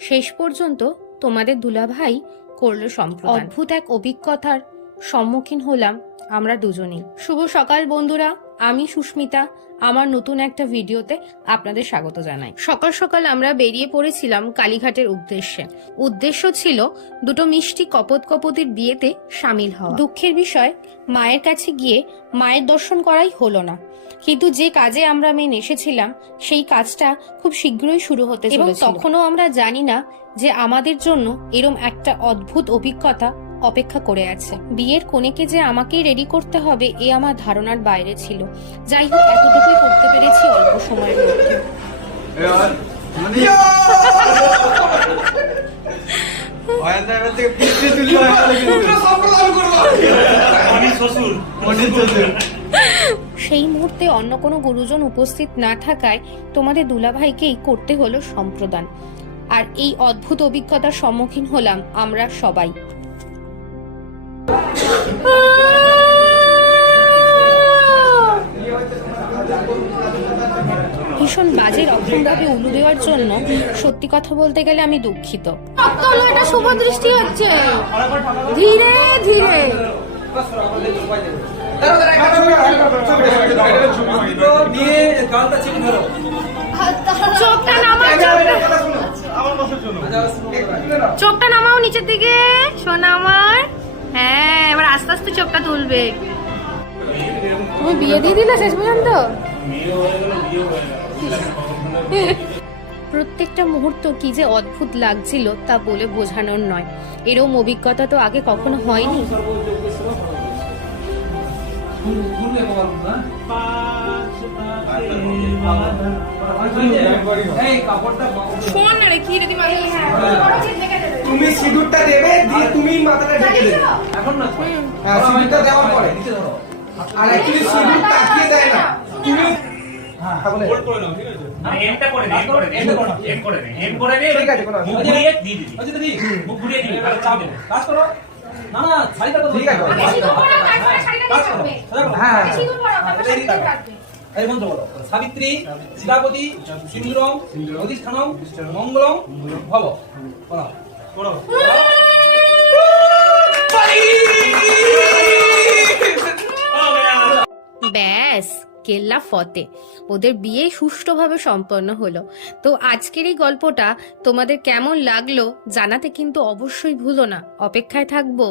শেষ পর্যন্ত তোমাদের দুলাভাই করল সম্প্রদান। অদ্ভুত এক অভিজ্ঞতার সম্মুখীন হলাম আমরা দুজনেই। শুভ সকাল বন্ধুরা, আমি সুস্মিতা আমার নতুন একটা ভিডিওতে আপনাদের স্বাগত জানাই। সকাল সকাল আমরা বেরিয়ে পড়েছিলাম কালীঘাটের উদ্দেশ্যে। উদ্দেশ্য ছিল দুটো মিষ্টি কপত কপতির বিয়েতে সামিল হওয়া। দুঃখের বিষয় মায়ের কাছে গিয়ে মায়ের দর্শন করাই হলো না। কিন্তু যে কাজে আমরা মেন এসেছিলাম সেই কাজটা খুব শীঘ্রই শুরু হতে এবং তখনও আমরা জানি না যে আমাদের জন্য এরম একটা অদ্ভুত অভিজ্ঞতা অপেক্ষা করে আছে। বিয়ের কোণেকে যে আমাকেই রেডি করতে হবে, এ আমার ধারণার বাইরে ছিল। যাই হোক, এতটুকুই করতে পেরেছি অল্প সময়ের মধ্যে। সেই মুহূর্তে অন্য কোনো গুরুজন উপস্থিত না থাকায় তোমাদের দুলাভাইকেই করতে হলো সম্প্রদান। আর এই অদ্ভুত অভিজ্ঞতার সম্মুখীন হলাম আমরা সবাই। ভীষণ বাজে রকমভাবে উলু দেওয়ার জন্য সত্যি কথা বলতে গেলে আমি দুঃখিত। এটা শুভ দৃষ্টি হচ্ছে। ধীরে ধরো। চোখটা নামাও চোখটা। নামাও নিচের দিকে। শোনা আমার। হ্যাঁ এবার আস্তে আস্তে চোখটা তুলবে। তুমি বিয়ে দিয়ে দিলে শেষ পর্যন্ত? প্রত্যেকটা মুহূর্ত কি যে অদ্ভুত লাগছিল তা বলে বোঝানোর নয়। এরম অভিজ্ঞতা তো আগে কখনো হয়নি। তুমি সিঁদুরটা দেবে দিয়ে তুমি মাথাটা ঢেকে দেবে। এখন না হ্যাঁ সিঁদুরটা দেওয়ার পরে। আর অ্যাকচুয়ালি সিঁদুর তাকিয়ে দেয় না। তুমি না, না শাড়িটা ঠিক আছে। হ্যাঁ এই মন্ত্র বলো সাবিত্রী সীতাপতি সিন্দুরম অধিষ্ঠানম মঙ্গলম ভব। বলো। কেল্লা ফতে। ওদের বিয়ে সুষ্ঠুভাবে সম্পন্ন হলো। তো আজকের এই গল্পটা তোমাদের কেমন লাগল জানাতে কিন্তু অবশ্যই ভুলো না। অপেক্ষায় থাকব।